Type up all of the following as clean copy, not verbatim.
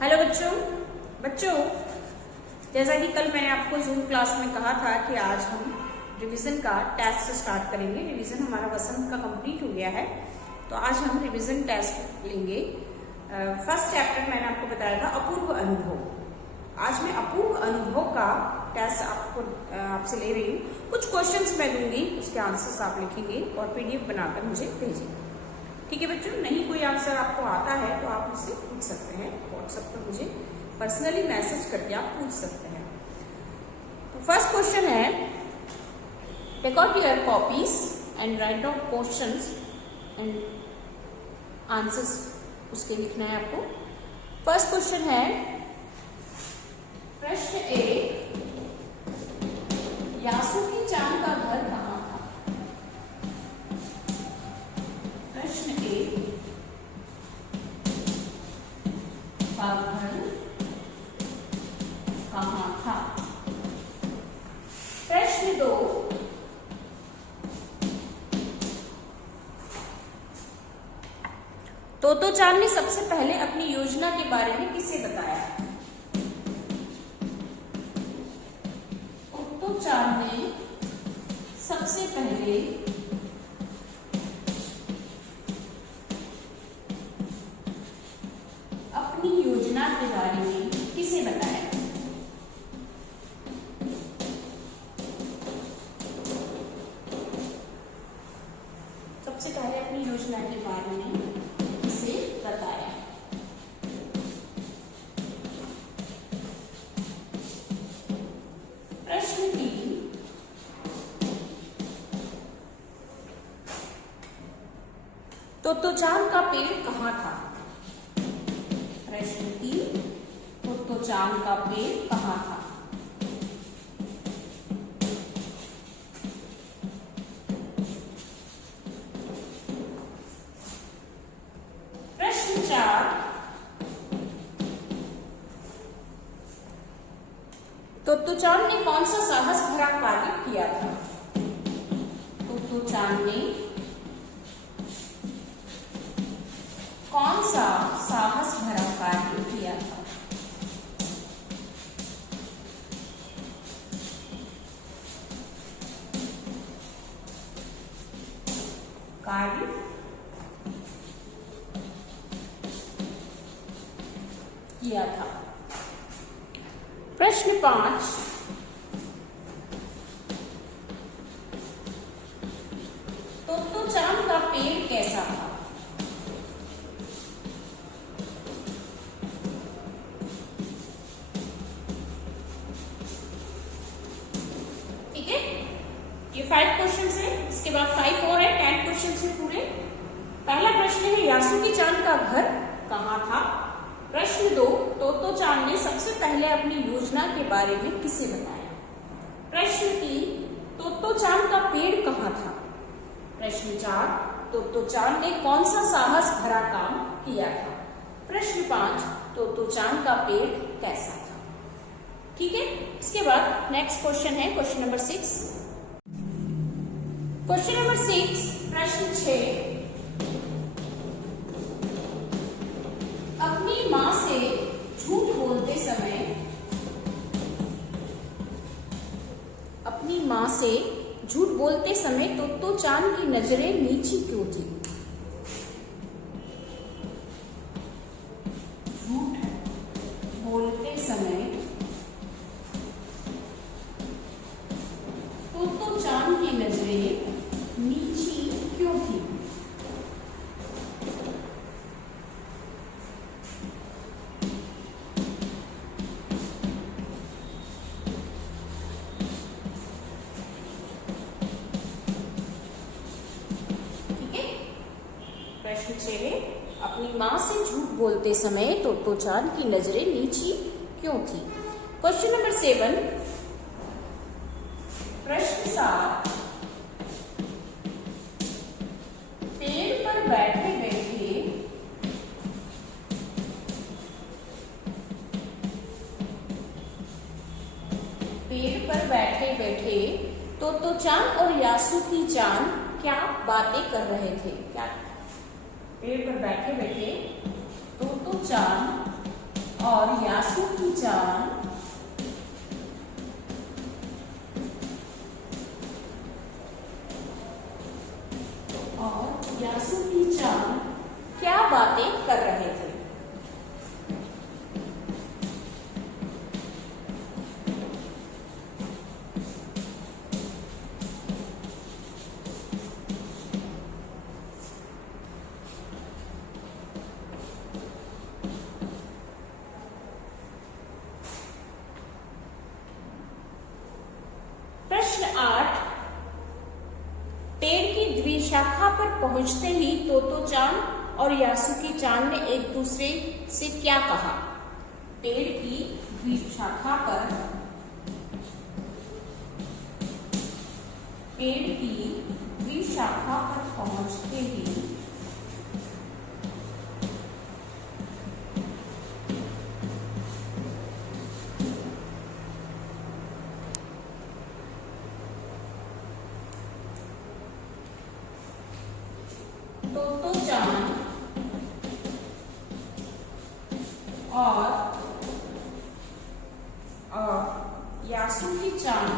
Hello बच्चों बच्चों जैसा कि कल मैंने आपको जूम क्लास में कहा था कि आज हम रिवीजन का टेस्ट स्टार्ट करेंगे। रिवीजन हमारा वसंत का कंप्लीट हो गया है, तो आज हम रिवीजन टेस्ट लेंगे। फर्स्ट चैप्टर मैंने आपको बताया था अपूर्व अनुभव। आज मैं अपूर्व अनुभव का टेस्ट आपसे ले रही हूँ। कुछ क्वेश्चंस मैं दूंगी, उसके आंसर्स आप लिखेंगे और पीडीएफ बनाकर मुझे भेजेंगे। ठीक है बच्चों, नहीं कोई आंसर आपको आता है तो आप मुझसे पूछ सकते हैं। व्हाट्सएप पर मुझे पर्सनली मैसेज करके आप पूछ सकते हैं। तो फर्स्ट क्वेश्चन है, take out your copies and write down questions and answers उसके लिखना है आपको। फर्स्ट क्वेश्चन है, प्रश्न 1, यासुकी चांद का घर कहाँ था? प्रश्न 1 का घर कहाँ था? प्रश्न 2, तोतो चांद ने सबसे पहले अपनी योजना के बारे में किसे बताया? तोतो चांद ने सबसे पहले अपनी योजना के बारे में किसे बताया? सबसे पहले अपनी योजना के बारे में किसे बताया? प्रश्न 3, तोतो चांद का पेड़ कहाँ था? प्रश्न 3, तोतो चांद का पेड़ कहाँ था? प्रश्न 4, तोतो चांद ने कौन सा साहस भरा कार्य किया था? तोतो चांद ने कौन सा साहस भरा कार्य किया था? कार्य किया था। प्रश्न 5, तोतो चांद का पेड़ कैसा था? ठीक है, ये 5 क्वेश्चन है। इसके बाद 5 और है, 10 क्वेश्चन है पूरे। पहला प्रश्न है, यासुकी चांद का घर कहाँ था? प्रश्न 2, तोतो चांद ने सबसे पहले अपनी योजना के बारे में किसे बताया? प्रश्न 3, तोतो चांद का पेड़ कहाँ था? प्रश्न 4, तोतो चांद ने कौन सा साहस भरा काम किया था? प्रश्न 5, तोतो चांद का पेड़ कैसा था? ठीक है, इसके बाद नेक्स्ट क्वेश्चन है क्वेश्चन नंबर 6। क्वेश्चन नंबर 6, प्रश्न 6, अपनी मां से झूठ बोलते समय, अपनी मां से झूठ बोलते समय तोतो चांद की नजरें नीची क्यों थी? झूठ बोलते समय तोतो चांद की नजरें नीची क्यों थी? प्रश्न 6, अपनी मां से झूठ बोलते समय तोतो चांद की नजरें नीची क्यों थी? क्वेश्चन नंबर 7, प्रश्न 7, पेड़ पर बैठे बैठे तोतो चांद और यासुकी चांद क्या बातें कर रहे थे? क्या पेड़ पर बैठे बैठे तोतो चांद और यासु की चाल क्या बातें कर रहे थे। प्रश्न 8, पेड़ की द्विशाखा पर पहुंचते ही तोतोचान और यासुकी-चान ने एक दूसरे से क्या कहा। पेड़ की द्विशाखा पर पहुंचते ही तोतोचान और यासुकी-चान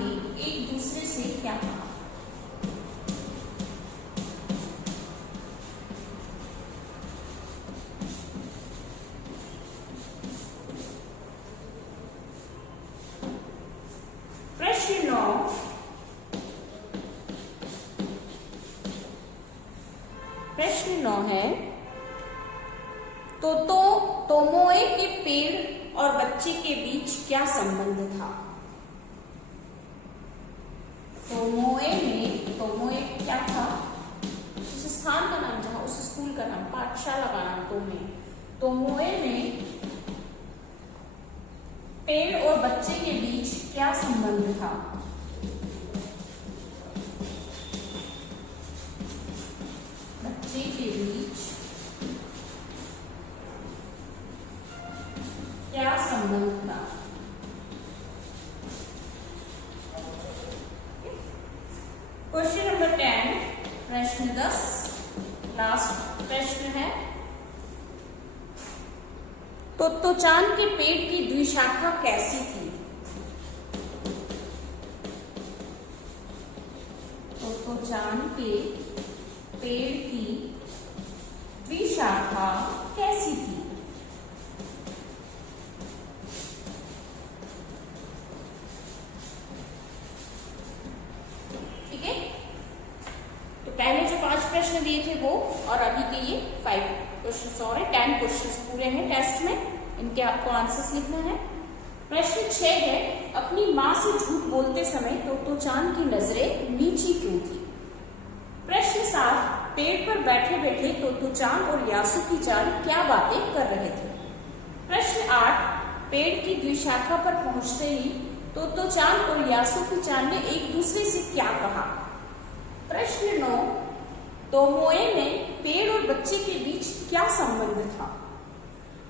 ने एक दूसरे से क्या कहा। प्रश्न 9 है, तोमोए के पेड़ और बच्चे के बीच क्या संबंध था। तोमोए क्या था, उस स्थान का नाम, जहां उस स्कूल का नाम, पाठशाला का नाम तोमोए में पेड़ और बच्चे के बीच क्या संबंध था। बच्चे के बीच क्या संबंध था। क्वेश्चन नंबर 10, प्रश्न 10, लास्ट प्रश्न है, तोतोचान के पेड़ की द्विशाखा कैसी थी। तोतोचान के पेड़ की द्विशाखा कैसी थी। ठीक है, तो पहले जो 5 प्रश्न दिए थे वो, और अभी के ये 5 क्वेश्चन और है। 10 क्वेश्चन पूरे हैं टेस्ट में, इनके आपको आंसर्स लिखना है। प्रश्न 6 है, अपनी माँ से झूठ बोलते समय तोतोचान की नजरें नीची क्यों थी। प्रश्न 7, पेड़ पर बैठे बैठे तोतोचान और यासुकी-चान क्या बातें कर रहे थे। प्रश्न 8, पेड़ की द्विशाखा पर पहुंचते ही तोतोचान और यासुकी-चान ने एक दूसरे से क्या कहा। प्रश्न 9, तोमोए में पेड़ और बच्चे के बीच क्या संबंध था।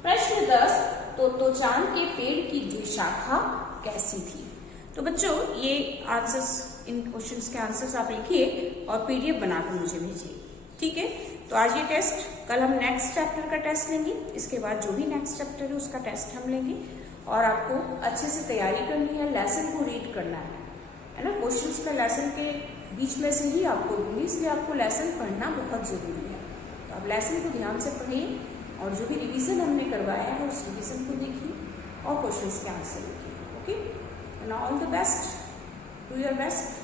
प्रश्न 10, तोतोचान के पेड़ की द्विशाखा कैसी थी। तो बच्चों, ये आंसर्स, इन क्वेश्चंस के आंसर्स आप लिखिए और पीडीएफ बनाकर मुझे भेजिए। ठीक है, तो आज ये टेस्ट, कल हम नेक्स्ट चैप्टर का टेस्ट लेंगे, इसके बाद जो भी नेक्स्ट चैप्टर है उसका टेस्ट हम लेंगे। और आपको अच्छे से तैयारी करनी है, लेसन को रीड करना है ना। क्वेश्चंस में लेसन के बीच में से ही आपको दूंगी, इसलिए आपको लेसन पढ़ना बहुत जरूरी है। तो आप लेसन को ध्यान से पढ़िए और जो भी रिवीजन हमने करवाया है उस रिवीजन को देखिए और क्वेश्चंस के आंसर लिखिए। Okay, now all the best, do your best.